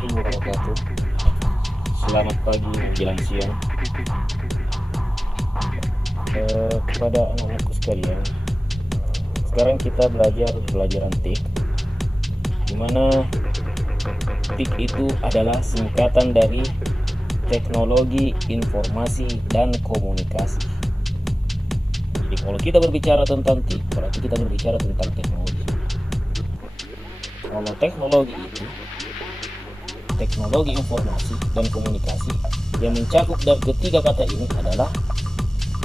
warahmatullahi wabarakatuh. Selamat pagi menjelang siang kepada anak-anakku sekalian. Sekarang kita belajar pelajaran TIK, dimana TIK itu adalah singkatan dari Teknologi Informasi dan Komunikasi. Jadi kalau kita berbicara tentang TIK, berarti kita berbicara tentang teknologi. Kalau teknologi itu teknologi informasi dan komunikasi, yang mencakup dari ketiga kata ini adalah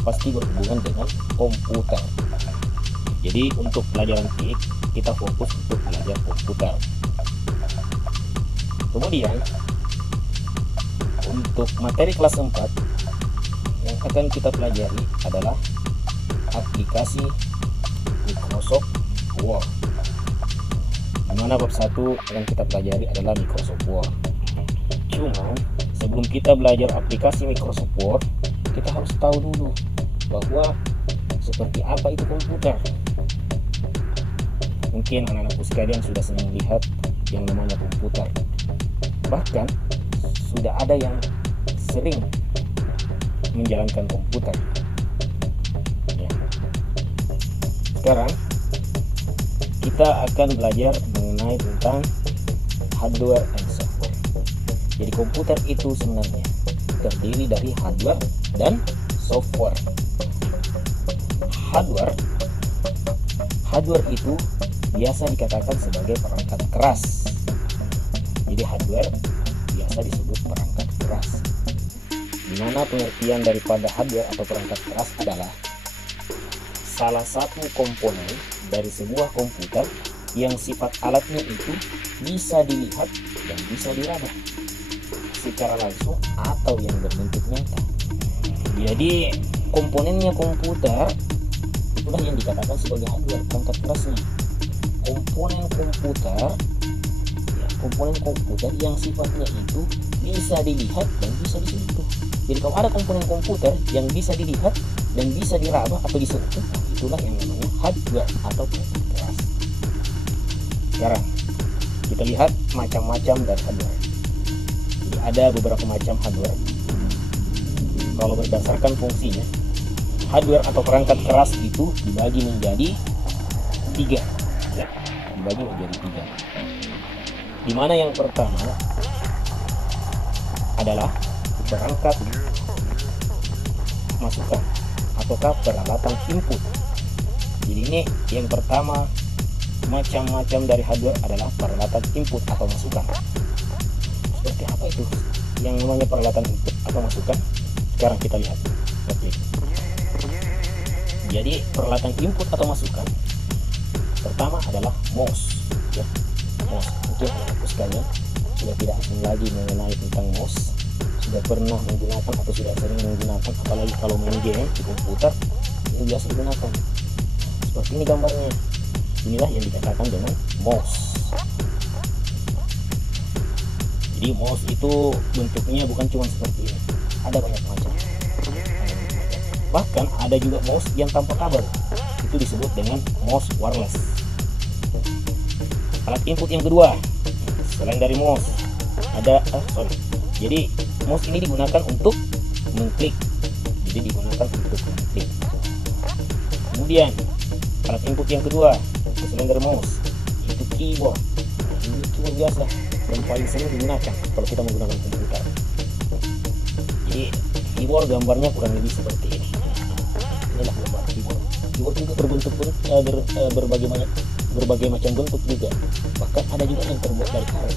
pasti berhubungan dengan komputer. Jadi untuk pelajaran TIK kita fokus untuk belajar komputer. Kemudian untuk materi kelas 4 yang akan kita pelajari adalah aplikasi Microsoft Word, dimana bab 1 yang kita pelajari adalah Microsoft Word. Cuma sebelum kita belajar aplikasi Microsoft Word, kita harus tahu dulu bahwa seperti apa itu komputer. Mungkin anak-anakku sekalian sudah sering lihat yang namanya komputer, bahkan sudah ada yang sering menjalankan komputer ya. Sekarang kita akan belajar mengenai tentang hardware and software. Jadi komputer itu sebenarnya terdiri dari hardware dan software. Hardware itu biasa dikatakan sebagai perangkat keras. Jadi hardware biasa disebut perangkat keras. Dimana pengertian daripada hardware atau perangkat keras adalah salah satu komponen dari sebuah komputer yang sifat alatnya itu bisa dilihat dan bisa diraba secara langsung atau yang berbentuk nyata. Jadi komponennya komputer itulah yang dikatakan sebagai hardware, perangkat kerasnya. Komponen komputer yang sifatnya itu bisa dilihat dan bisa disentuh. Jadi kalau ada komponen komputer yang bisa dilihat dan bisa diraba atau disentuh, itulah yang namanya hardware atau perangkat keras. Sekarang kita lihat macam-macam dari hardware. Jadi ada beberapa macam hardware. Kalau berdasarkan fungsinya, hardware atau perangkat keras itu dibagi menjadi 3. Dimana yang pertama adalah perangkat masukan ataukah peralatan input. Jadi ini yang pertama, macam-macam dari hardware adalah peralatan input atau masukan. Seperti apa itu yang namanya peralatan input atau masukan? Sekarang kita lihat. Jadi peralatan input atau masukan pertama adalah mouse ya. Mouse, mungkin aku sekalian sudah tidak asing lagi mengenai tentang mouse, sudah pernah menggunakan atau sudah sering menggunakan, apalagi kalau main game di komputer itu biasa digunakan. Seperti ini gambarnya, inilah yang dikatakan dengan mouse. Jadi mouse itu bentuknya bukan cuma seperti ini, ada banyak macam. Bahkan ada juga mouse yang tanpa kabel, itu disebut dengan mouse wireless. Alat input yang kedua selain dari mouse ada jadi mouse ini digunakan untuk mengklik. Kemudian alat input yang kedua selain dari mouse itu keyboard. Ini keyboard biasa yang paling sering digunakan kalau kita menggunakan komputer. Jadi keyboard gambarnya kurang lebih seperti ini. Inilah gambar keyboard. Keyboard juga berbentuk berbagai macam bentuk juga. Bahkan ada juga yang terbuat dari karet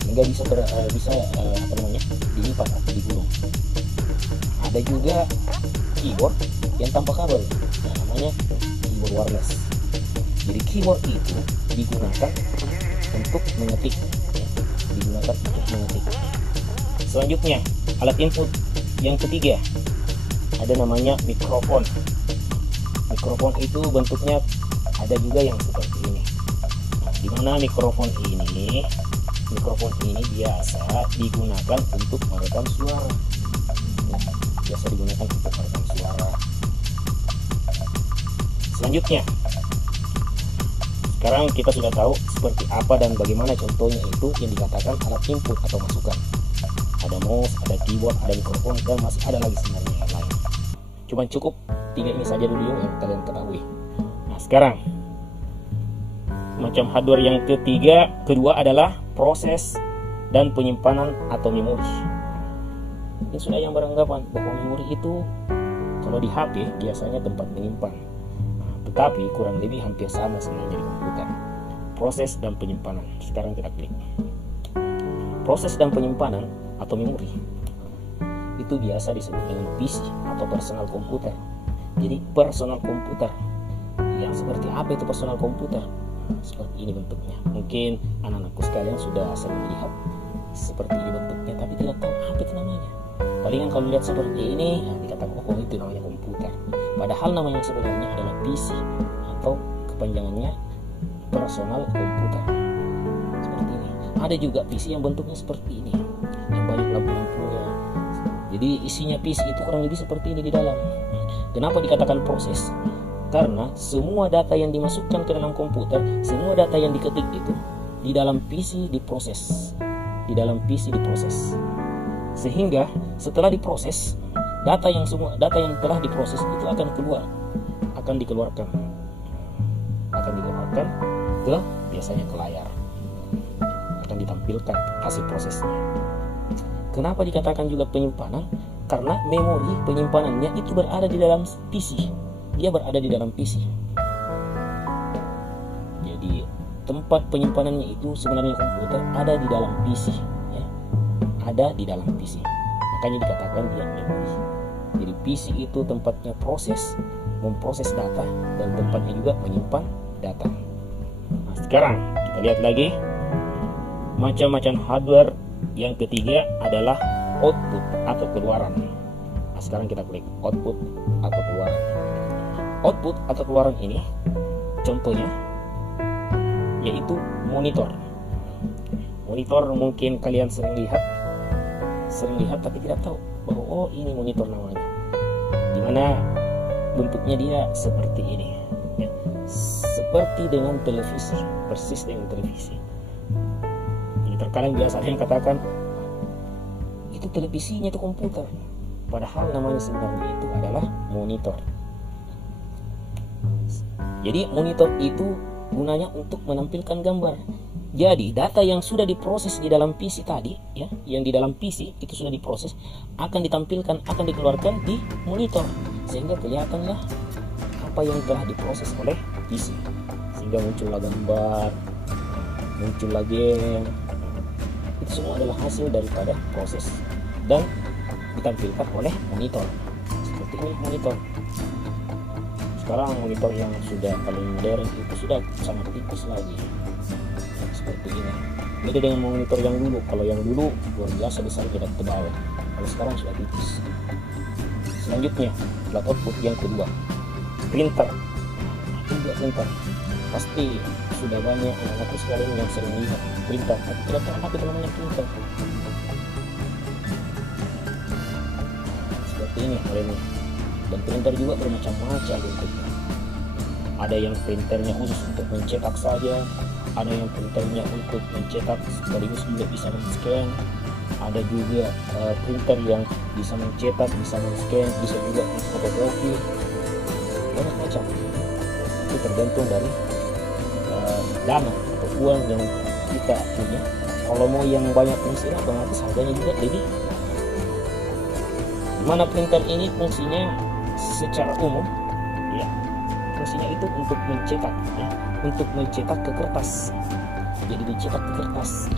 sehingga bisa dilipat atau digulung. Ada juga keyboard yang tanpa kabel, namanya keyboard wireless. Jadi keyboard itu digunakan untuk mengetik. Selanjutnya alat input yang ketiga ada namanya mikrofon. Mikrofon itu bentuknya ada juga yang seperti ini. Dimana mikrofon ini biasa digunakan untuk merekam suara. Selanjutnya Sekarang kita sudah tahu seperti apa dan bagaimana contohnya itu yang dikatakan alat input atau masukan. Ada mouse, ada keyboard, ada mikrofon, dan masih ada lagi sebenarnya yang lain. Cuman cukup 3 ini saja dulu yang kalian ketahui. Nah, sekarang macam hardware yang kedua adalah proses dan penyimpanan atau memori. Ini sudah yang beranggapan bahwa memori itu kalau di HP biasanya tempat menyimpan. Tetapi kurang lebih hampir sama sebenarnya di komputer. Proses dan penyimpanan. Sekarang kita klik. Proses dan penyimpanan atau memori itu biasa disebut dengan PC atau personal komputer. Jadi personal komputer yang seperti apa itu personal komputer? Seperti ini bentuknya. Mungkin anak-anakku sekalian sudah sering melihat seperti ini bentuknya, tapi tidak tahu apa itu namanya. Palingan kalau lihat seperti ini, dikatakan oh itu namanya komputer. Padahal namanya sebenarnya adalah PC atau kepanjangannya personal komputer. Seperti ini. Ada juga PC yang bentuknya seperti ini, yang banyak lampu-lampunya. Jadi isinya PC itu kurang lebih seperti ini di dalam. Kenapa dikatakan proses? Karena semua data yang dimasukkan ke dalam komputer, semua data yang diketik itu di dalam PC diproses. Di dalam PC diproses. Sehingga setelah diproses, data yang telah diproses itu akan dikeluarkan ke biasanya ke layar, akan ditampilkan hasil prosesnya. Kenapa dikatakan juga penyimpanan? Karena memori penyimpanannya itu berada di dalam PC. Dia berada di dalam PC. Jadi tempat penyimpanannya itu sebenarnya komputer ada di dalam PC, ya. Ada di dalam PC. Makanya dikatakan dia memori. Jadi PC itu tempatnya memproses data, dan tempatnya juga menyimpan data. Nah, sekarang kita lihat lagi macam-macam hardware. Yang ketiga adalah output atau keluaran. Nah, sekarang kita klik output atau keluaran. Output atau keluaran ini contohnya yaitu monitor. Monitor mungkin kalian sering lihat tapi tidak tahu bahwa oh ini monitor namanya. Dimana bentuknya dia seperti ini, ya. Seperti dengan televisi, persis dengan televisi. Jadi terkadang biasa ada yang katakan itu televisinya itu komputer, padahal namanya sebenarnya itu adalah monitor. Jadi monitor itu gunanya untuk menampilkan gambar. Jadi data yang sudah diproses di dalam PC tadi, ya, yang di dalam PC itu sudah diproses, akan ditampilkan, akan dikeluarkan di monitor, sehingga kelihatanlah apa yang telah diproses oleh PC, sehingga muncullah gambar, muncullah game. Itu semua adalah hasil daripada proses dan ditampilkan oleh monitor. Seperti ini monitor. Sekarang monitor yang sudah paling modern itu sudah sangat tipis lagi. Seperti ini. Beda dengan monitor yang dulu. Kalau yang dulu luar biasa besar, tidak tebal. Kalau sekarang sudah tipis. Selanjutnya, alat output yang kedua, printer. Juga printer. Pasti sudah banyak anak-anak sekalian yang sering melihat printer. Tapi tidak tahu apa itu namanya printer. Seperti ini kalian. Dan printer juga bermacam-macam bentuknya. Ada yang printernya khusus untuk mencetak saja, ada yang printernya untuk mencetak sekaligus juga bisa men-scan, ada juga printer yang bisa mencetak, bisa men-scan, bisa juga fotokopi, banyak macam. Itu tergantung dari dana atau uang yang kita punya. Kalau mau yang banyak fungsinya, otomatis harganya juga lebih. Dimana printer ini fungsinya secara umum, ya, fungsinya itu untuk mencetak, ya, untuk mencetak ke kertas. Jadi dicetak ke kertas.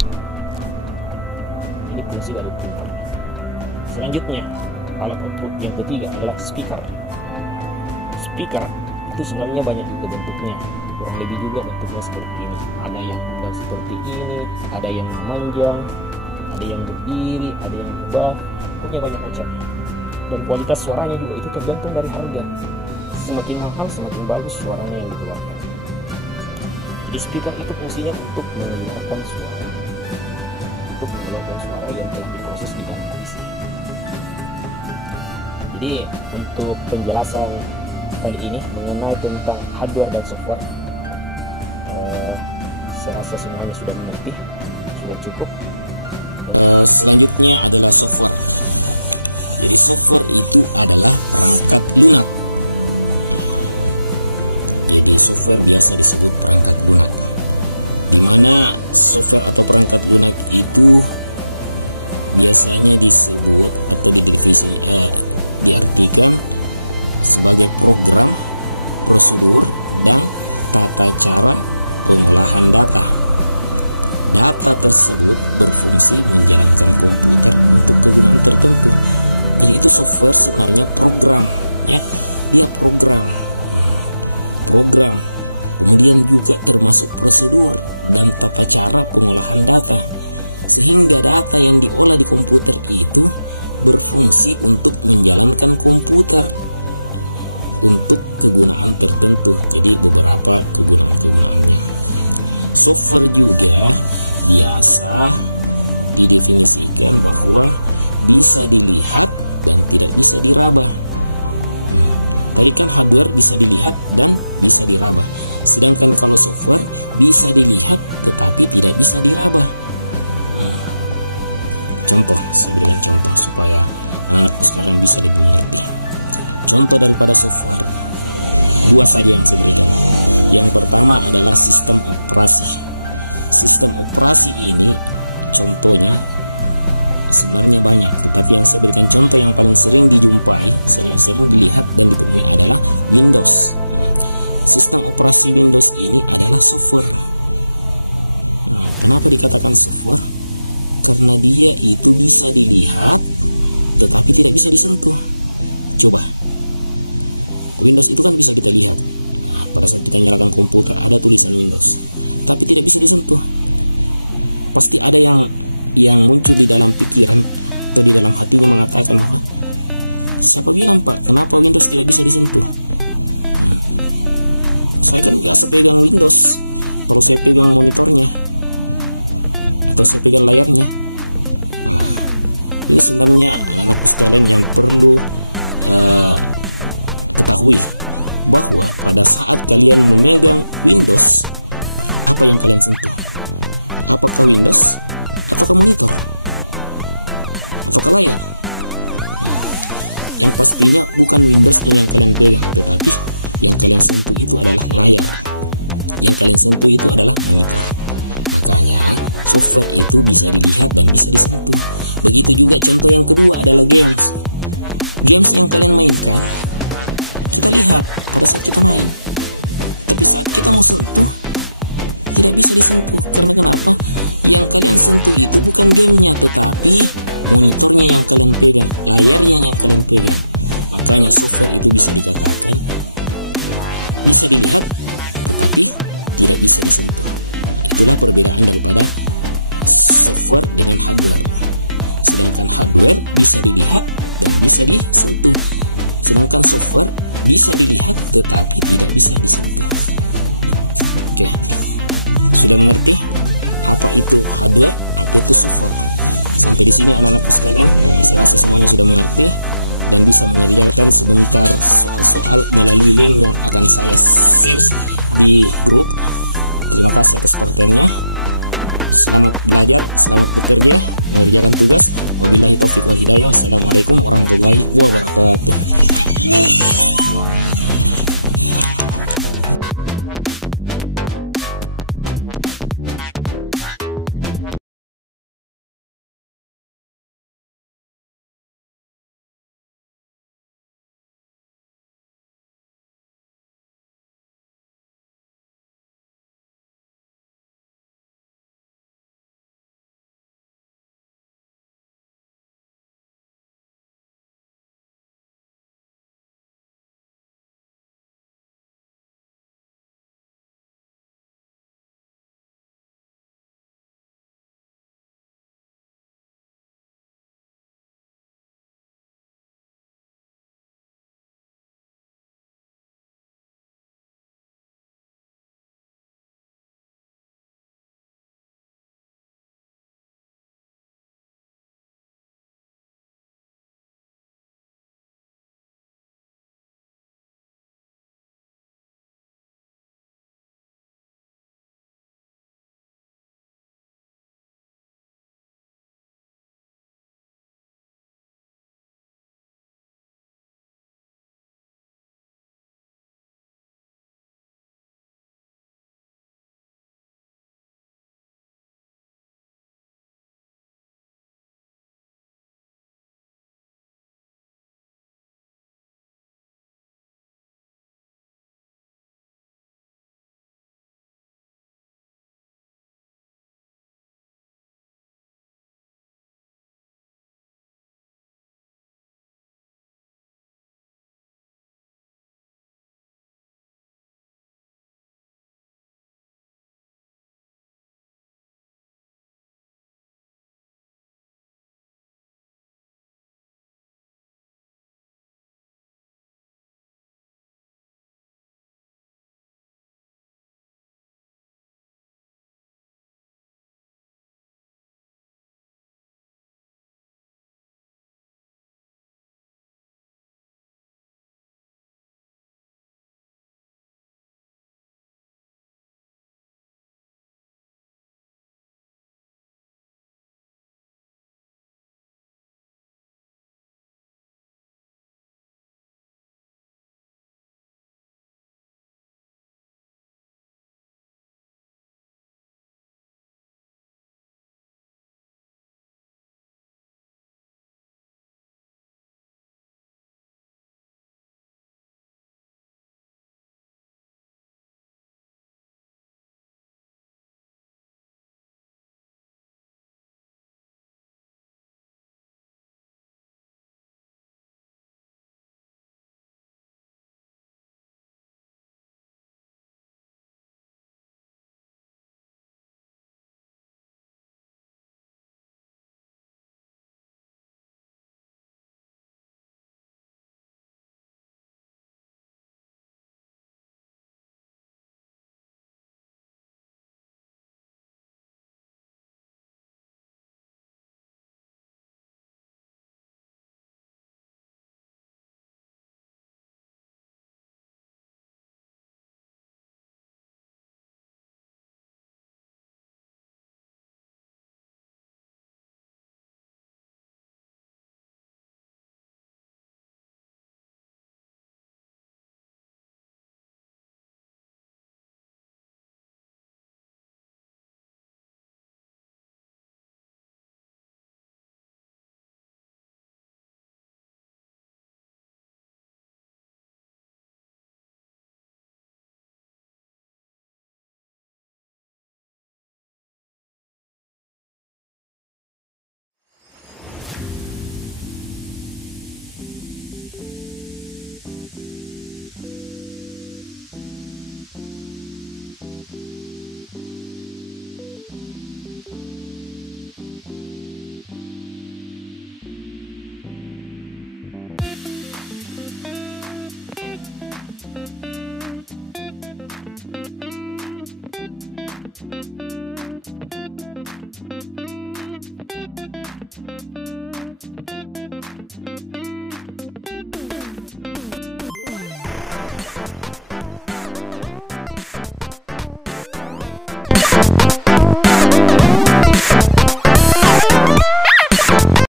Ini fungsi dari printer. Selanjutnya, alat output yang ketiga adalah speaker. Speaker itu sebenarnya banyak juga bentuknya. Kurang lebih juga bentuknya seperti ini. Ada yang bukan seperti ini, ada yang memanjang, ada yang berdiri, ada yang berubah, punya banyak macam. Dan kualitas suaranya juga itu tergantung dari harga. Semakin mahal, semakin bagus suaranya yang dikeluarkan. Jadi speaker itu fungsinya untuk mengeluarkan suara, yang telah diproses di dalam PC. Jadi untuk penjelasan kali ini mengenai tentang hardware dan software, Saya rasa semuanya sudah mengerti, sudah cukup.